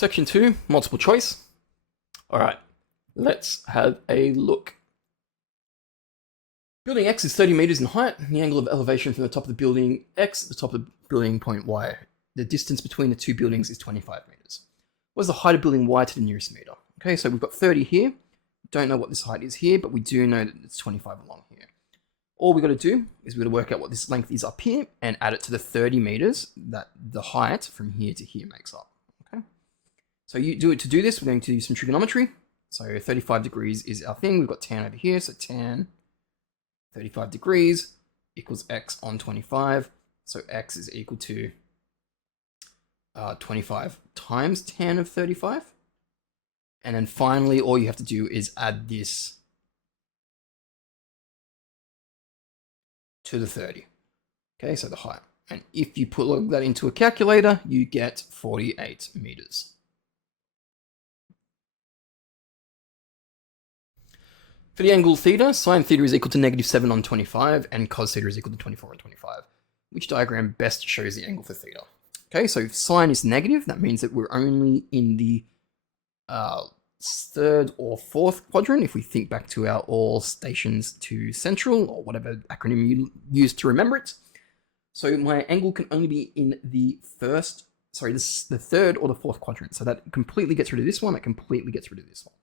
Section 2, multiple choice. Alright, let's have a look. Building X is 30 meters in height. The angle of elevation from the top of the building X to the top of the building point Y. The distance between the two buildings is 25 meters. What's the height of building Y to the nearest meter? Okay, so we've got 30 here. Don't know what this height is here, but we do know that it's 25 along here. All we got to do is we got to work out what this length is up here and add it to the 30 meters that the height from here to here makes up. Okay, so to do this, we're going to use some trigonometry. So 35 degrees is our thing. We've got tan over here, so tan 35 degrees equals x on 25. So x is equal to 25 times tan of 35. And then finally, all you have to do is add this to the 30. Okay, so the height. And if you plug that into a calculator, you get 48 meters. For the angle theta, sine theta is equal to -7 on 25, and cos theta is equal to 24 on 25. Which diagram best shows the angle for theta? Okay, so if sine is negative, that means that we're only in the third or fourth quadrant, if we think back to our all stations to central, or whatever acronym you use to remember it. So my angle can only be in the the third or the fourth quadrant. So that completely gets rid of this one, that completely gets rid of this one.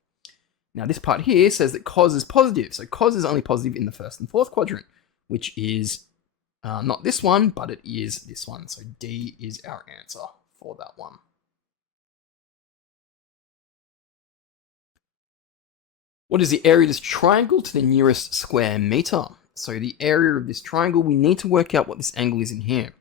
Now this part here says that cos is positive. So cos is only positive in the first and fourth quadrant, which is not this one, but it is this one. So D is our answer for that one. What is the area of this triangle to the nearest square meter? So the area of this triangle, we need to work out what this angle is in here.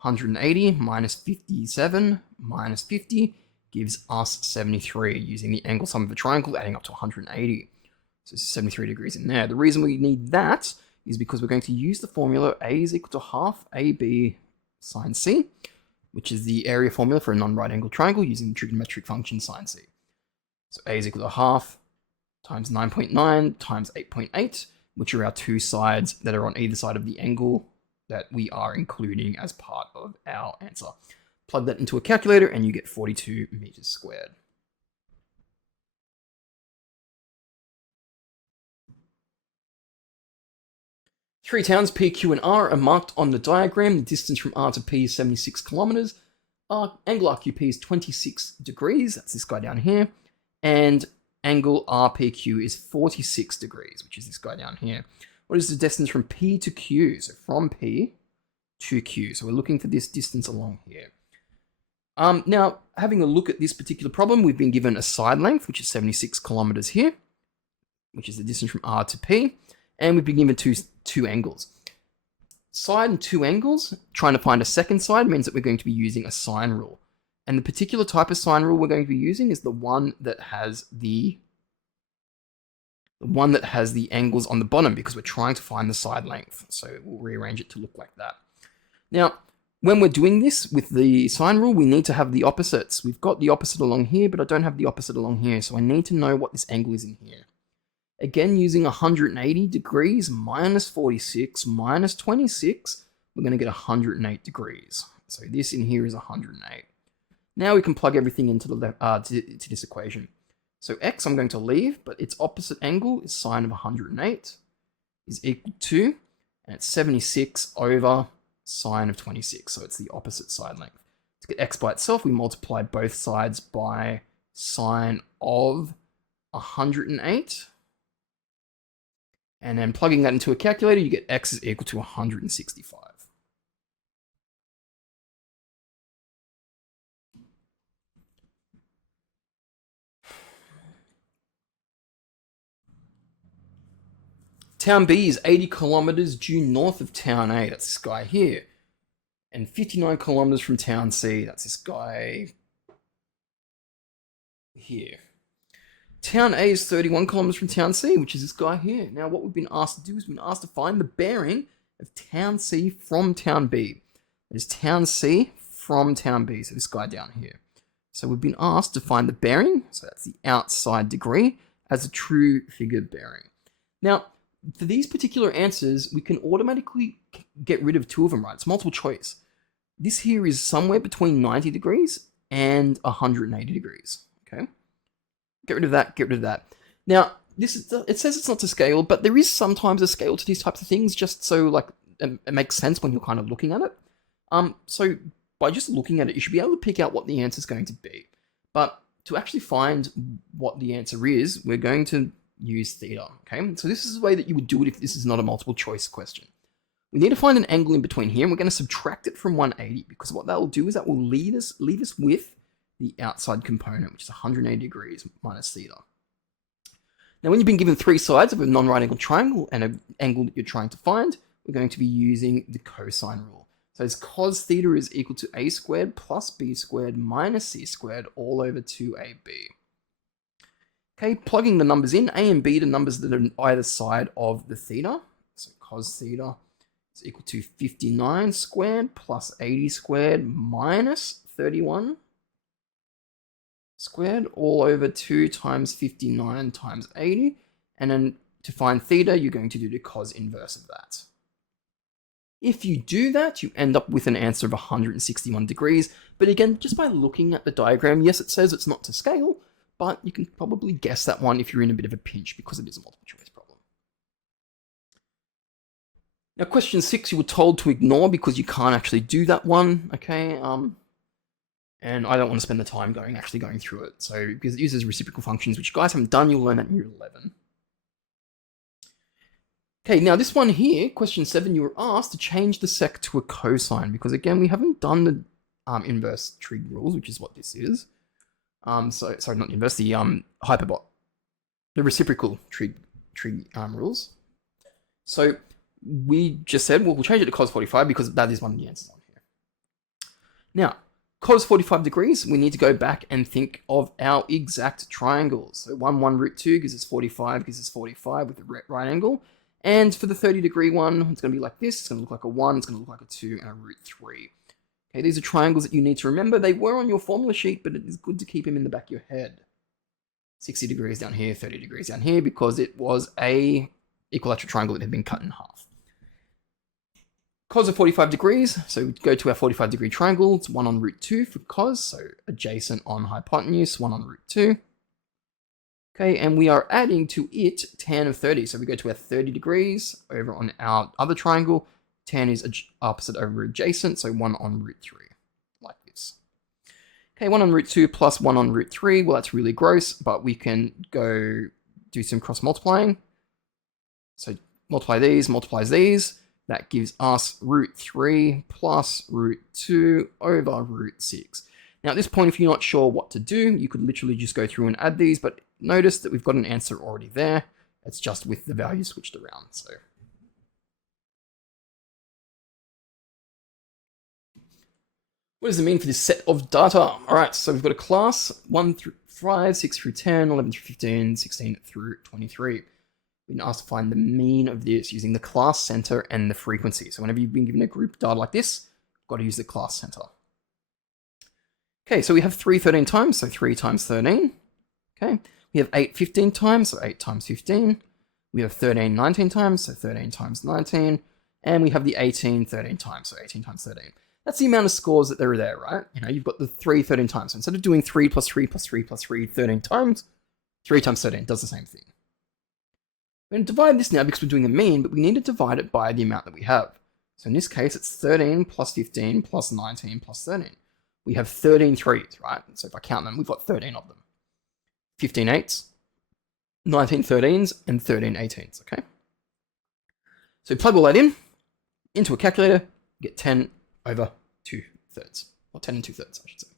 180 minus 57 minus 50 gives us 73, using the angle sum of a triangle, adding up to 180. So 73 degrees in there. The reason we need that is because we're going to use the formula A is equal to half AB sine C, which is the area formula for a non-right angle triangle using the trigonometric function sine C. So A is equal to half times 9.9 times 8.8, which are our two sides that are on either side of the angle that we are including as part of our answer. Plug that into a calculator and you get 42 meters squared. Three towns, P, Q, and R, are marked on the diagram. The distance from R to P is 76 kilometers. Angle RQP is 26 degrees. That's this guy down here. And angle RPQ is 46 degrees, which is this guy down here. What is the distance from P to Q? So from P to Q. So we're looking for this distance along here. Now, having a look at this particular problem, we've been given a side length, which is 76 kilometers here, which is the distance from R to P, and we've been given two angles. Side and two angles, trying to find a second side means that we're going to be using a sine rule. And the particular type of sine rule we're going to be using is the one that has the angles on the bottom, because we're trying to find the side length. So we'll rearrange it to look like that. Now, when we're doing this with the sine rule, we need to have the opposites. We've got the opposite along here, but I don't have the opposite along here. So I need to know what this angle is in here. Again, using 180 degrees minus 46 minus 26, we're going to get 108 degrees. So this in here is 108. Now we can plug everything into to this equation. So x I'm going to leave, but its opposite angle is sine of 108 is equal to, and it's 76 over sine of 26. So it's the opposite side length. To get x by itself, we multiply both sides by sine of 108. And then plugging that into a calculator, you get x is equal to 165. Town B is 80 kilometers due north of Town A. That's this guy here. And 59 kilometers from Town C. That's this guy here. Town A is 31 kilometers from Town C, which is this guy here. Now, what we've been asked to do is we've been asked to find the bearing of Town C from Town B. There's Town C from Town B, so this guy down here. So we've been asked to find the bearing, so that's the outside degree, as a true figure bearing. Now, for these particular answers, we can automatically get rid of two of them, right? It's multiple choice. This here is somewhere between 90 degrees and 180 degrees. Okay, get rid of that, get rid of that. Now, it says it's not to scale, but there is sometimes a scale to these types of things, just so like it makes sense when you're kind of looking at it. So by just looking at it, you should be able to pick out what the answer is going to be. But to actually find what the answer is, we're going to use theta. Okay, so this is the way that you would do it if this is not a multiple choice question. We need to find an angle in between here, and we're going to subtract it from 180, because what that will do is that will leave us with the outside component, which is 180 degrees minus theta. Now, when you've been given three sides of a non-right angled triangle and an angle that you're trying to find, we're going to be using the cosine rule. So it's cos theta is equal to a squared plus b squared minus c squared all over 2ab. Okay, plugging the numbers in, a and b, the numbers that are on either side of the theta. So cos theta is equal to 59 squared plus 80 squared minus 31 squared all over 2 times 59 times 80. And then to find theta, you're going to do the cos inverse of that. If you do that, you end up with an answer of 161 degrees. But again, just by looking at the diagram, yes, it says it's not to scale, but you can probably guess that one if you're in a bit of a pinch because it is a multiple choice problem. Now, question 6, you were told to ignore because you can't actually do that one, okay? And I don't want to spend the time actually going through it. So, because it uses reciprocal functions, which you guys haven't done, you'll learn that in year 11. Okay, now this one here, question 7, you were asked to change the sec to a cosine, because again, we haven't done the inverse trig rules, which is what this is. Sorry, not the inverse, the hyperbot, the reciprocal trig rules. So we just said, well, we'll change it to cos 45 because that is one of the answers on here. Now, cos 45 degrees, we need to go back and think of our exact triangles. So 1 root 2 gives us 45 with the right angle. And for the 30 degree one, it's going to be like this. It's going to look like a 1, it's going to look like a 2, and a root 3. Okay, these are triangles that you need to remember. They were on your formula sheet, but it is good to keep them in the back of your head. 60 degrees down here, 30 degrees down here, because it was a equilateral triangle that had been cut in half. Cos of 45 degrees, so we go to our 45 degree triangle. It's 1 on root 2 for cos, so adjacent on hypotenuse, 1 on root 2. Okay, and we are adding to it tan of 30. So we go to our 30 degrees over on our other triangle. Tan is opposite over adjacent, so 1 on root 3, like this. Okay, 1 on root 2 plus 1 on root 3. Well, that's really gross, but we can go do some cross multiplying. So multiply these, multiplies these. That gives us root 3 plus root 2 over root 6. Now, at this point, if you're not sure what to do, you could literally just go through and add these, but notice that we've got an answer already there. It's just with the value switched around. So what does it mean for this set of data? All right, so we've got a class 1 through 5, 6 through 10, 11 through 15, 16 through 23. We've been asked to find the mean of this using the class center and the frequency. So whenever you've been given a group data like this, you've got to use the class center. Okay, so we have 3 13 times, so 3 times 13. Okay, we have 8 15 times, so 8 times 15. We have 13 19 times, so 13 times 19. And we have the 18 13 times, so 18 times 13. That's the amount of scores that are there, right? You know, you've got the 3 13 times. So instead of doing 3 plus 3 plus 3 plus 3 13 times, 3 times 13 does the same thing. We're going to divide this now because we're doing a mean, but we need to divide it by the amount that we have. So in this case, it's 13 plus 15 plus 19 plus 13. We have 13 threes, right? So if I count them, we've got 13 of them. 15 eights, 19 13s, and 13 18s, okay? So plug all that into a calculator, get 10 over 2 thirds, or 10 and 2 thirds, I should say.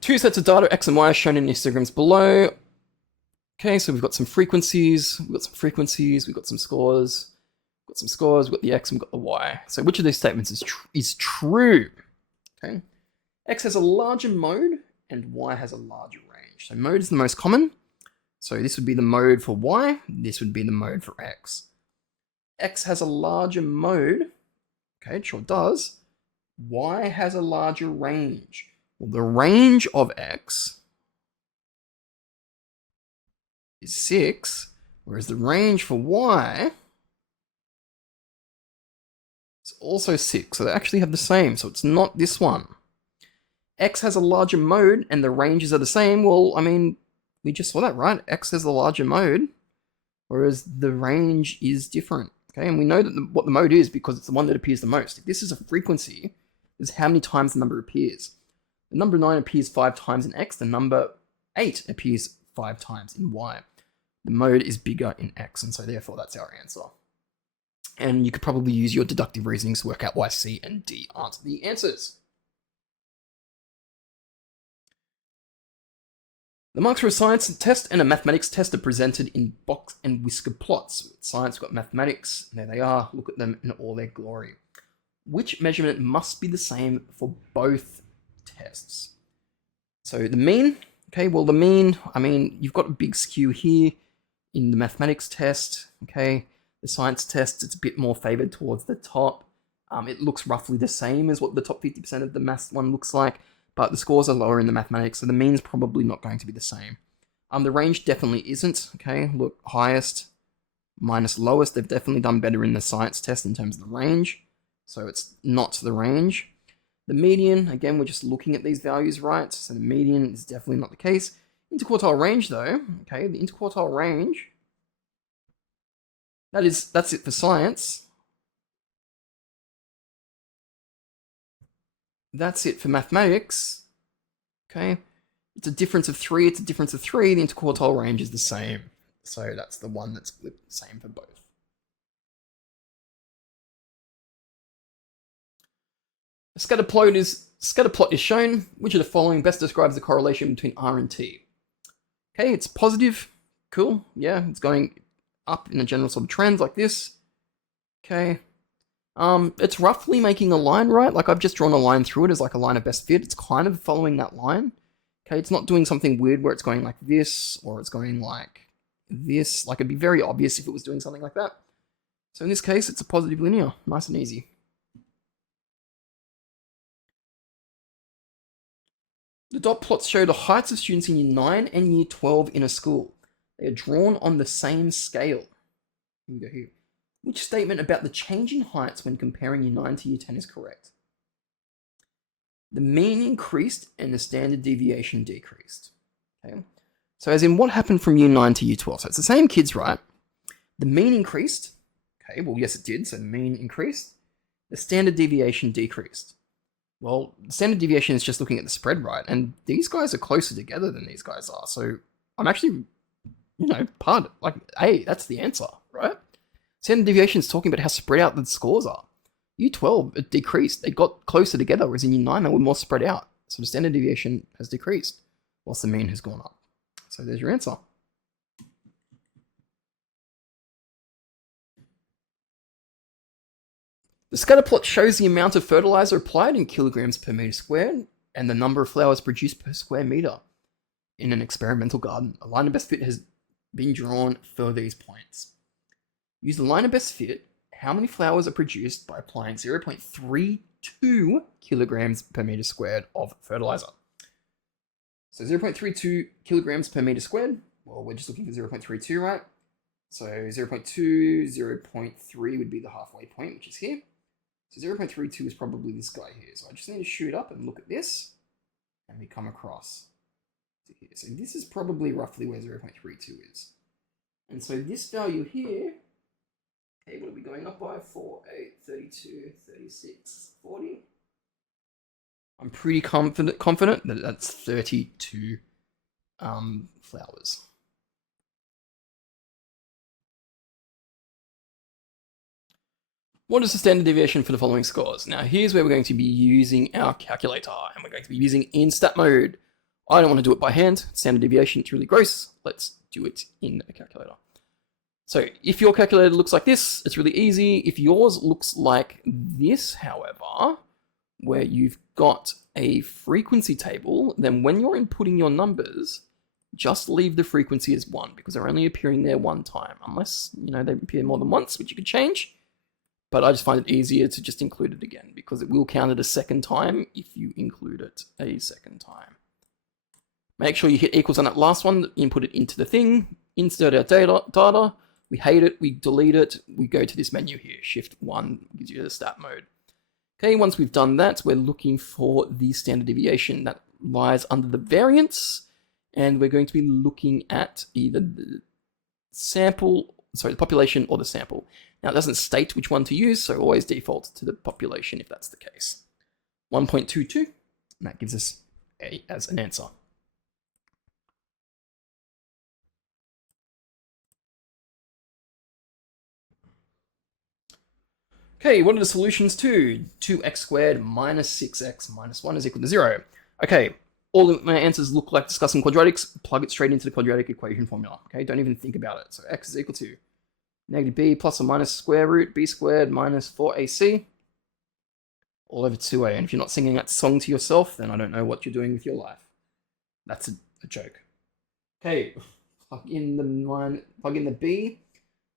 Two sets of data, X and Y, are shown in histograms below. Okay, so we've got some frequencies, we've got some scores, we've got the X, and we've got the Y. So which of these statements is true? Okay, X has a larger mode, and Y has a larger range. So mode is the most common. So this would be the mode for Y, this would be the mode for X. X has a larger mode, okay, it sure does. Y has a larger range. Well, the range of X is 6, whereas the range for Y is It's also 6, so they actually have the same, so it's not this one. X has a larger mode and the ranges are the same. Well, I mean, we just saw that, right? X has the larger mode, whereas the range is different. Okay, and we know that what the mode is because it's the one that appears the most. If this is a frequency, this is how many times the number appears. The number 9 appears 5 times in X, the number 8 appears 5 times in Y. The mode is bigger in X, and so therefore that's our answer. And you could probably use your deductive reasoning to work out why C and D aren't the answers. The marks for a science test and a mathematics test are presented in box and whisker plots. With science, we've got mathematics, and there they are. Look at them in all their glory. Which measurement must be the same for both tests? So the mean, okay, well the mean, I mean, you've got a big skew here in the mathematics test, okay? The science test, it's a bit more favored towards the top. It looks roughly the same as what the top 50% of the maths one looks like, but the scores are lower in the mathematics, so the mean's probably not going to be the same. The range definitely isn't, okay? Look, highest minus lowest, they've definitely done better in the science test in terms of the range, so it's not the range. The median, again, we're just looking at these values, right? So the median is definitely not the case. Interquartile range, though, okay, the interquartile range, that's it for science. That's it for mathematics. Okay, it's a difference of 3, it's a difference of 3, the interquartile range is the same. So that's the one that's the same for both. A scatter plot is shown. Which of the following best describes the correlation between R and T? Okay, it's positive. Cool. Yeah, it's going up in a general sort of trend like this. Okay. It's roughly making a line, right? Like I've just drawn a line through it as like a line of best fit. It's kind of following that line. Okay, it's not doing something weird where it's going like this or it's going like this. Like it'd be very obvious if it was doing something like that. So in this case, it's a positive linear. Nice and easy. The dot plots show the heights of students in Year 9 and Year 12 in a school. They are drawn on the same scale. Here we go here. Which statement about the change in heights when comparing Year 9 to Year 10 is correct? The mean increased and the standard deviation decreased. Okay. So as in what happened from Year 9 to Year 12? So it's the same kids, right? The mean increased. Okay, well, yes, it did. So the mean increased. The standard deviation decreased. Well, the standard deviation is just looking at the spread, right? And these guys are closer together than these guys are. So I'm actually, hey, that's the answer, right? Standard deviation is talking about how spread out the scores are. Year 12, it decreased. They got closer together, whereas in Year 9, they were more spread out. So the standard deviation has decreased, whilst the mean has gone up. So there's your answer. The scatter plot shows the amount of fertilizer applied in kilograms per meter squared and the number of flowers produced per square meter in an experimental garden. A line of best fit has been drawn for these points. Use the line of best fit. How many flowers are produced by applying 0.32 kilograms per meter squared of fertilizer? So 0.32 kilograms per meter squared. Well, we're just looking for 0.32, right? So 0.2, 0.3 would be the halfway point, which is here. So 0.32 is probably this guy here. So I just need to shoot up and look at this, and we come across to here. So this is probably roughly where 0.32 is. And so this value here, okay, what are we going up by? 4, 8, 32, 36, 40. I'm pretty confident that that's 32 flowers. What is the standard deviation for the following scores? Now, here's where we're going to be using our calculator, and we're going to be using in stat mode. I don't want to do it by hand. Standard deviation, it's really gross. Let's do it in a calculator. So if your calculator looks like this, it's really easy. If yours looks like this, however, where you've got a frequency table, then when you're inputting your numbers, just leave the frequency as 1 because they're only appearing there one time, unless they appear more than once, which you could change. But I just find it easier to just include it again because it will count it a second time if you include it a second time. Make sure you hit equals on that last one, input it into the thing, insert our data. We hate it, we delete it, we go to this menu here. Shift 1 gives you the stat mode. Okay, once we've done that, we're looking for the standard deviation that lies under the variance, and we're going to be looking at either the population or the sample. Now, it doesn't state which one to use, so always default to the population if that's the case. 1.22, and that gives us A as an answer. Okay, what are the solutions to 2x squared minus 6x minus 1 is equal to 0? Okay, all of my answers look like discussing quadratics. Plug it straight into the quadratic equation formula. Okay, don't even think about it. So x is equal to negative b plus or minus square root b squared minus 4ac all over 2a. And if you're not singing that song to yourself, then I don't know what you're doing with your life. That's a joke. Okay, plug in the b.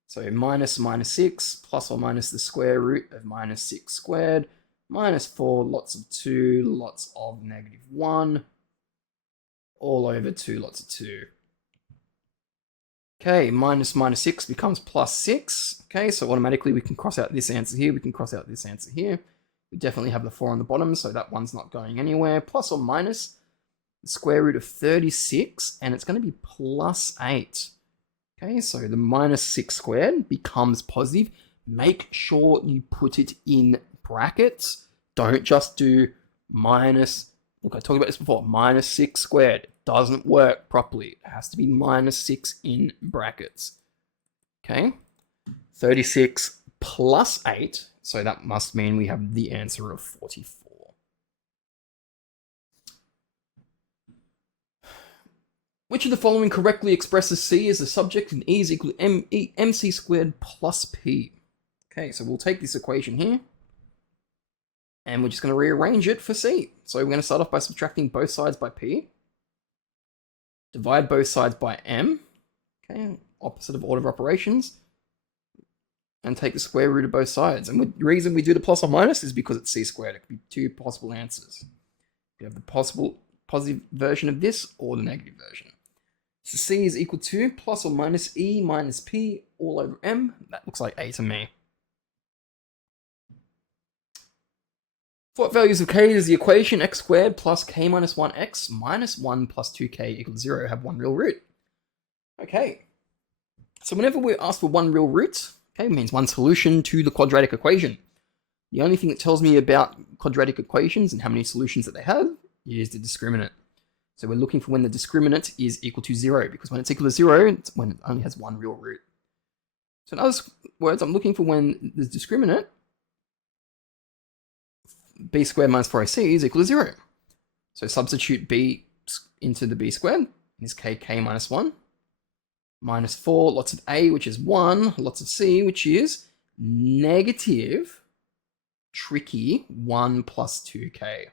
So minus 6 plus or minus the square root of minus 6 squared minus 4 lots of 2 lots of negative 1 all over 2 lots of 2. Okay, minus 6 becomes plus 6. Okay, so automatically we can cross out this answer here. We can cross out this answer here. We definitely have the 4 on the bottom, so that one's not going anywhere. Plus or minus the square root of 36, and it's going to be plus 8. Okay, so the minus 6 squared becomes positive. Make sure you put it in brackets. Don't just do minus, look, I talked about this before, minus 6 squared. It doesn't work properly. It has to be minus 6 in brackets. Okay, 36 plus 8, so that must mean we have the answer of 44. Which of the following correctly expresses C as the subject and E is equal to mc squared plus P? Okay, so we'll take this equation here, and we're just going to rearrange it for C. So we're going to start off by subtracting both sides by P, divide both sides by M, okay, opposite of order of operations, and take the square root of both sides. And the reason we do the plus or minus is because it's C squared. It could be two possible answers. You have the possible positive version of this or the negative version. So C is equal to plus or minus E minus P all over M. That looks like A to me. For what values of K does the equation x squared plus K minus 1x minus 1 plus 2K equals 0 have one real root? Okay. So whenever we ask for one real root, okay, it means one solution to the quadratic equation. The only thing that tells me about quadratic equations and how many solutions that they have is the discriminant. So we're looking for when the discriminant is equal to 0, because when it's equal to 0, it's when it only has one real root. So in other words, I'm looking for when the discriminant, b squared minus 4ac is equal to 0. So substitute b into the b squared, in this case k minus 1, minus 4, lots of a, which is 1, lots of c, which is negative, tricky, 1 plus 2k.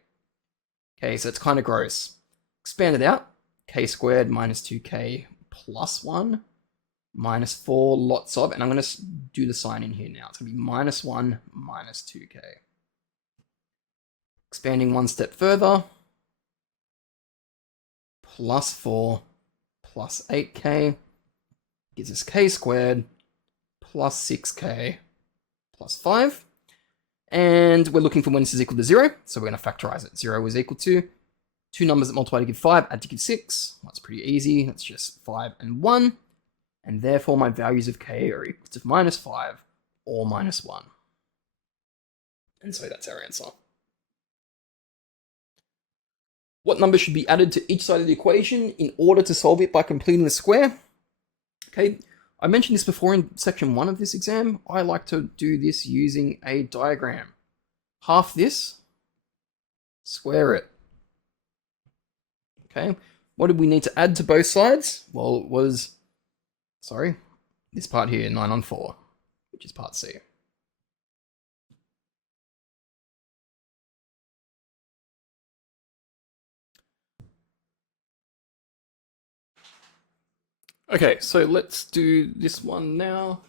Okay, so it's kind of gross. Expand it out, k squared minus 2k plus 1, minus 4, lots of, and I'm going to do the sign in here now. It's going to be minus 1 minus 2k. Expanding one step further, plus 4 plus 8k gives us k squared plus 6k plus 5. And we're looking for when this is equal to 0, so we're going to factorize it. 0 is equal to two numbers that multiply to give 5, add to give 6. That's pretty easy. That's just 5 and 1. And therefore, my values of k are equal to minus 5 or minus 1. And so that's our answer. What number should be added to each side of the equation in order to solve it by completing the square? Okay, I mentioned this before in section 1 of this exam. I like to do this using a diagram. Half this, square it. Okay, what did we need to add to both sides? Well, it was, this part here, 9 on 4, which is part C. Okay, so let's do this one now.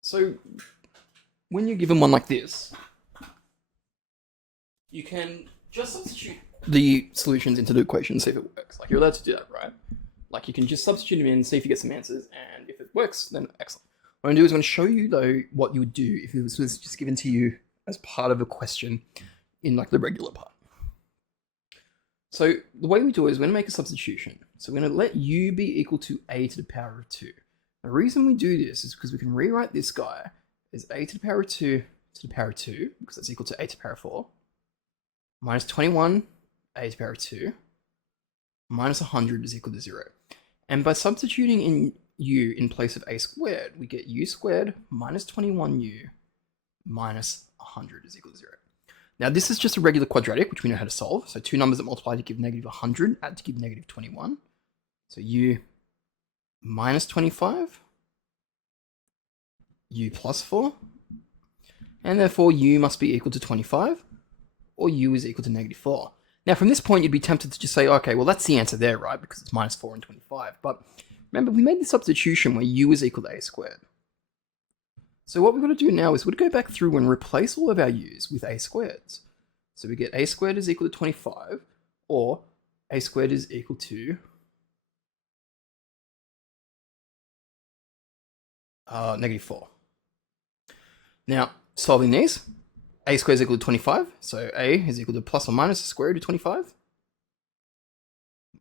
So when you're given one like this, you can just substitute the solutions into the equation and see if it works. Like, you're allowed to do that, right? Like you can just substitute them in, see if you get some answers, and if it works, then excellent. What I'm going to do is I'm going to show you though what you would do if this was just given to you as part of a question in like the regular part. So the way we do it is we're going to make a substitution. So we're going to let u be equal to a to the power of 2. The reason we do this is because we can rewrite this guy as a to the power of 2 to the power of 2, because that's equal to a to the power of 4, minus 21 a to the power of 2, minus 100 is equal to 0. And by substituting in u in place of a squared, we get u squared minus 21u minus 100 is equal to 0. Now this is just a regular quadratic, which we know how to solve. So two numbers that multiply to give negative 100 add to give negative 21. So u minus 25, u plus 4, and therefore u must be equal to 25, or u is equal to negative 4. Now from this point you'd be tempted to just say, okay, well that's the answer there, right? Because it's minus 4 and 25. But remember, we made the substitution where u is equal to a squared. So what we're going to do now is we're going to go back through and replace all of our u's with a squareds. So we get a squared is equal to 25, or a squared is equal to negative 4. Now, solving these, a squared is equal to 25, so a is equal to plus or minus the square root of 25,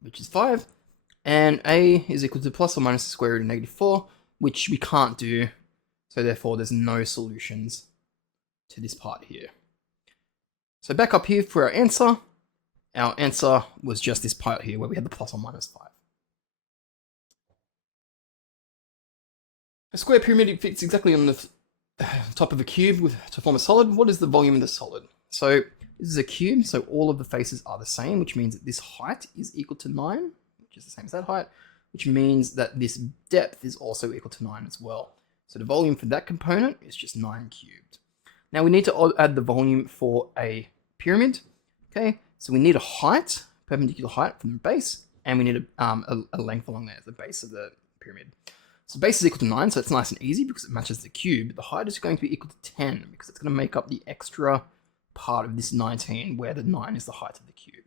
which is 5, and a is equal to plus or minus the square root of negative 4, which we can't do, so therefore there's no solutions to this part here. So back up here for our answer was just this part here where we had the plus or minus 5. A square pyramid fits exactly on the top of a cube to form a solid. What is the volume of the solid? So this is a cube, so all of the faces are the same, which means that this height is equal to 9, which is the same as that height, which means that this depth is also equal to 9 as well. So the volume for that component is just 9 cubed. Now we need to add the volume for a pyramid. Okay, so we need a height, perpendicular height from the base, and we need a length along there, the base of the pyramid. So the base is equal to 9, so it's nice and easy because it matches the cube. The height is going to be equal to 10 because it's going to make up the extra part of this 19 where the 9 is the height of the cube.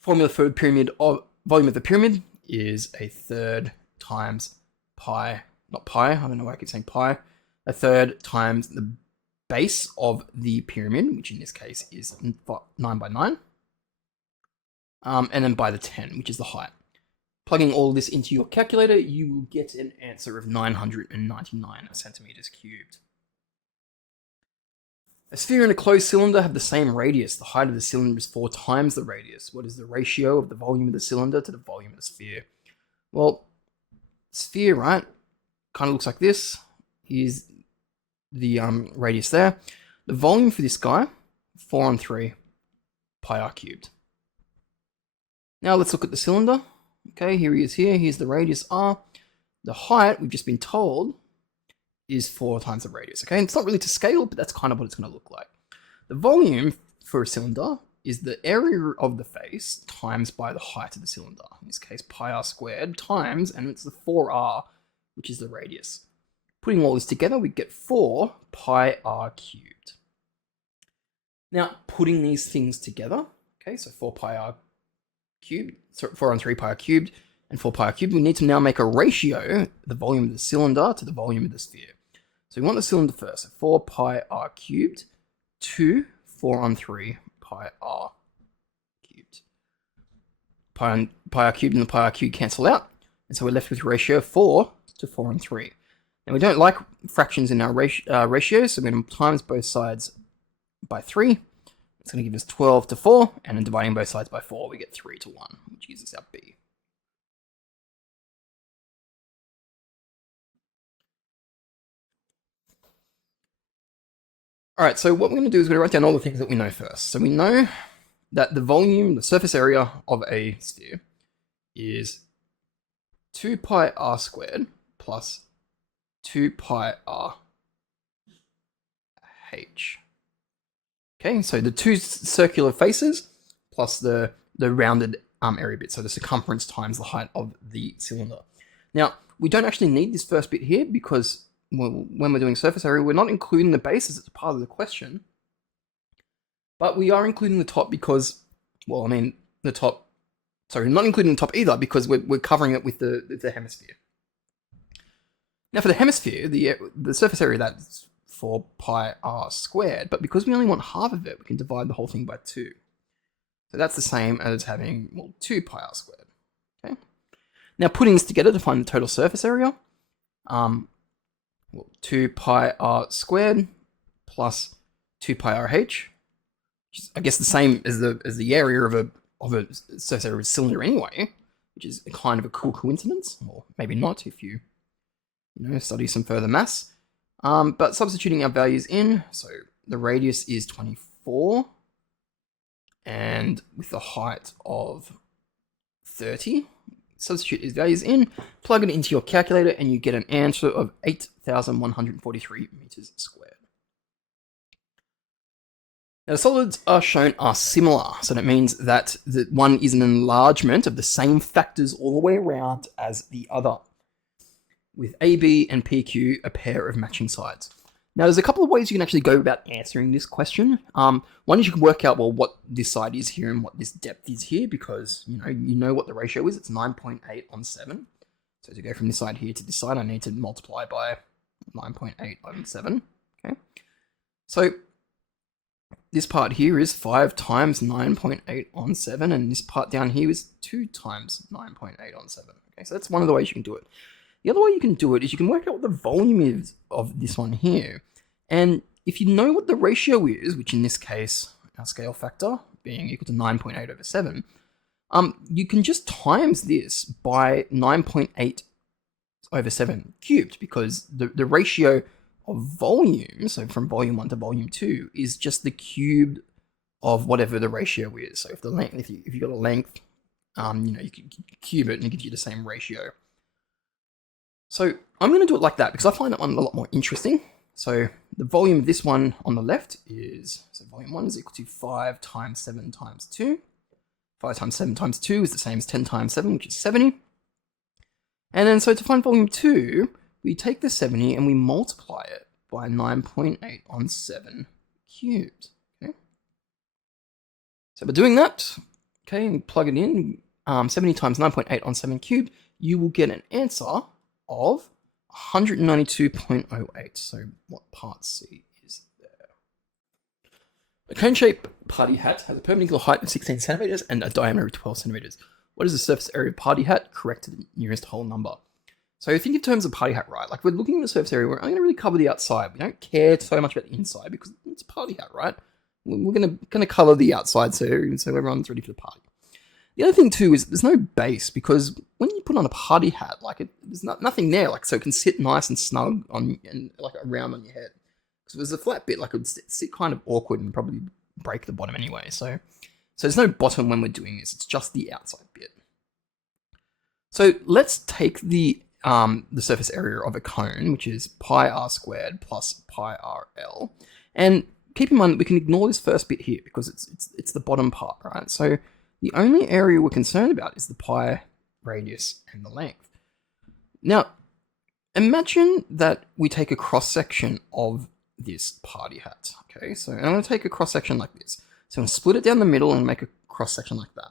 Formula for pyramid of volume of the pyramid is a third times pi, not pi, I don't know why I keep saying pi, a third times the base of the pyramid, which in this case is 9 by 9, and then by the 10, which is the height. Plugging all this into your calculator, you will get an answer of 999 centimeters cubed. A sphere and a closed cylinder have the same radius. The height of the cylinder is 4 times the radius. What is the ratio of the volume of the cylinder to the volume of the sphere? Well, sphere, right, kind of looks like this. Here's the radius there. The volume for this guy, 4 on 3 pi r cubed. Now let's look at the cylinder. Okay, here he is here. Here's the radius r. The height, we've just been told, is 4 times the radius. Okay, and it's not really to scale, but that's kind of what it's going to look like. The volume for a cylinder is the area of the face times by the height of the cylinder. In this case, pi r squared times, and it's the 4r, which is the radius. Putting all this together, we get 4 pi r cubed. Now, putting these things together, okay, so 4 pi r cubed, so 4 on 3 pi r cubed, and 4 pi r cubed, we need to now make a ratio, the volume of the cylinder to the volume of the sphere. So we want the cylinder first, so 4 pi r cubed to 4 on 3 pi r cubed. Pi r cubed and the pi r cubed cancel out, and so we're left with a ratio of 4 to 4 on 3. Now we don't like fractions in our ratio, so we're going to times both sides by 3. It's going to give us 12 to 4, and then dividing both sides by 4, we get 3 to 1, which gives us our b. All right, so what we're going to do is we're going to write down all the things that we know first. So we know that the volume, the surface area of a sphere is 2 pi r squared plus 2 pi r h. Okay, so the two circular faces plus the rounded area bit, so the circumference times the height of the cylinder. Now, we don't actually need this first bit here because when we're doing surface area, we're not including the base as it's part of the question, but we are including the top because, well, I mean, the top Sorry, not including the top either, because we're covering it with the hemisphere. Now for the hemisphere, the surface area, that's 4 pi r squared, but because we only want half of it, we can divide the whole thing by 2. So that's the same as having, well, 2 pi r squared. Okay. Now putting this together to find the total surface area, 2 pi r squared plus 2 pi r h, which is, I guess, the same as the area of a surface area of a cylinder anyway, which is kind of a cool coincidence, or maybe not if you study some further maths. But substituting our values in, so the radius is 24, and with the height of 30, substitute these values in, plug it into your calculator, and you get an answer of 8,143 meters squared. Now, the solids shown are similar, so that means that the one is an enlargement of the same factors all the way around as the other, with AB and PQ a pair of matching sides. Now, there's a couple of ways you can actually go about answering this question. One is you can work out, well, what this side is here and what this depth is here, because you know what the ratio is. It's 9.8 on 7. So to go from this side here to this side, I need to multiply by 9.8 on 7. Okay. So this part here is 5 times 9.8 on 7, and this part down here is 2 times 9.8 on 7. Okay, so that's one of the ways you can do it. The other way you can do it is you can work out what the volume is of this one here. And if you know what the ratio is, which in this case, our scale factor being equal to 9.8 over 7, you can just times this by 9.8 over 7 cubed, because the ratio of volume, so from volume 1 to volume 2, is just the cube of whatever the ratio is. So if the length, if you got a length, you can cube it and it gives you the same ratio. So I'm going to do it like that because I find that one a lot more interesting. So the volume of this one on the left is, so volume 1 is equal to 5 times 7 times 2. 5 times 7 times 2 is the same as 10 times 7, which is 70. And then so to find volume 2, we take the 70 and we multiply it by 9.8 on 7 cubed. Okay. So by doing that, okay, and plug it in, 70 times 9.8 on 7 cubed, you will get an answer of 192.08. So what part C is there? A cone-shaped party hat has a perpendicular height of 16 centimeters and a diameter of 12 centimeters. What is the surface area of party hat? Correct to the nearest whole number. So think in terms of party hat, right? Like we're looking at the surface area, we're only going to really cover the outside. We don't care so much about the inside because it's a party hat, right? We're going to color the outside so everyone's ready for the party. The other thing too is there's no base, because when you put on a party hat, like there's nothing there, like so it can sit nice and snug on and like around on your head. Because if there's a flat bit, like it would sit kind of awkward and probably break the bottom anyway. So there's no bottom when we're doing this. It's just the outside bit. So let's take the surface area of a cone, which is pi r squared plus pi rl, and keep in mind that we can ignore this first bit here because it's the bottom part, right? So the only area we're concerned about is the pi, radius, and the length. Now, imagine that we take a cross-section of this party hat, okay? So I'm going to take a cross-section like this. So I'm going to split it down the middle and make a cross-section like that.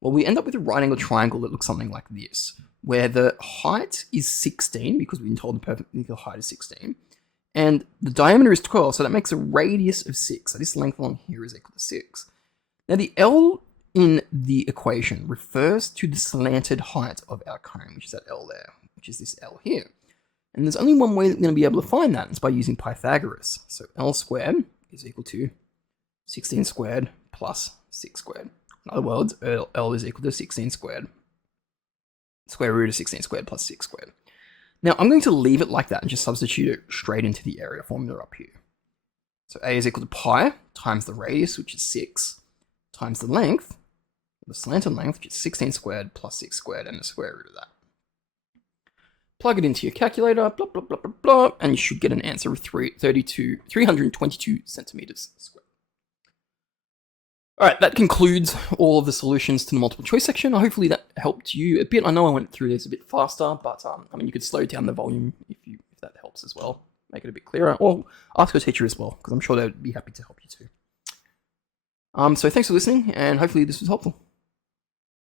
Well, we end up with a right-angled triangle that looks something like this, where the height is 16, because we've been told the perpendicular height is 16, and the diameter is 12, so that makes a radius of 6. So this length along here is equal to 6. Now, the L in the equation refers to the slanted height of our cone, which is that L there, which is this L here. And there's only one way that we're going to be able to find that, and it's by using Pythagoras. So L squared is equal to 16 squared plus 6 squared. In other words, L is equal to 16 squared. Square root of 16 squared plus 6 squared. Now, I'm going to leave it like that and just substitute it straight into the area formula up here. So A is equal to pi times the radius, which is 6, times the length, the slanted length, which is 16 squared plus 6 squared, and the square root of that. Plug it into your calculator, blah, blah, blah, blah, blah, and you should get an answer of 322 centimeters squared. All right, that concludes all of the solutions to the multiple choice section. Hopefully that helped you a bit. I know I went through this a bit faster, but I mean, you could slow down the volume if that helps as well. Make it a bit clearer, or ask your teacher as well, because I'm sure they'd be happy to help you too. So thanks for listening, and hopefully this was helpful.